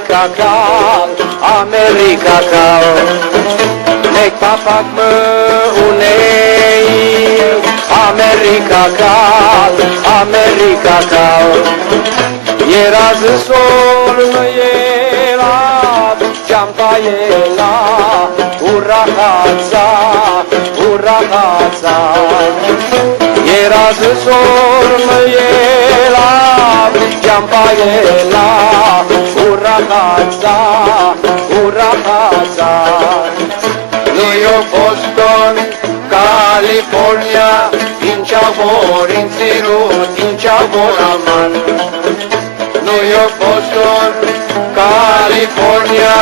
America cal, America cal. Nek papak mă unei, America cal, America cal. Era zisol mă era, Ciampa era, urahața, urahața. Era zisol mă era, Ciampa era, urahața, urahața. New York, Boston, California, Inchavor, Ințirut, Inchavor, Aman. New York, Boston, California,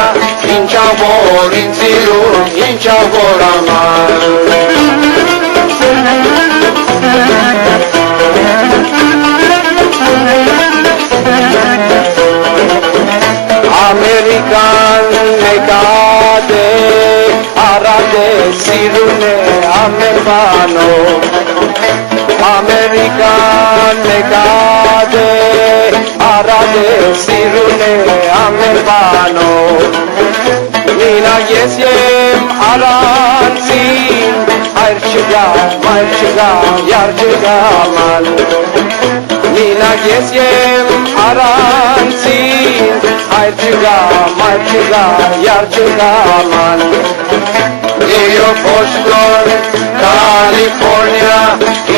Inchavor, Ințirut, Inchavor, Aman. American negade, arade, sirune, americano. American negade, arade, sirune, americano. Nina yesem aranzin, ayrçıga, mayrçıga, yarçıga man. Nina yesem aranzin, ayrçıga, mayrçıga, yarçıga man. New York, Boston, California,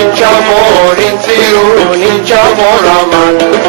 Inchavor, Ințirun, Inchavor, Aman.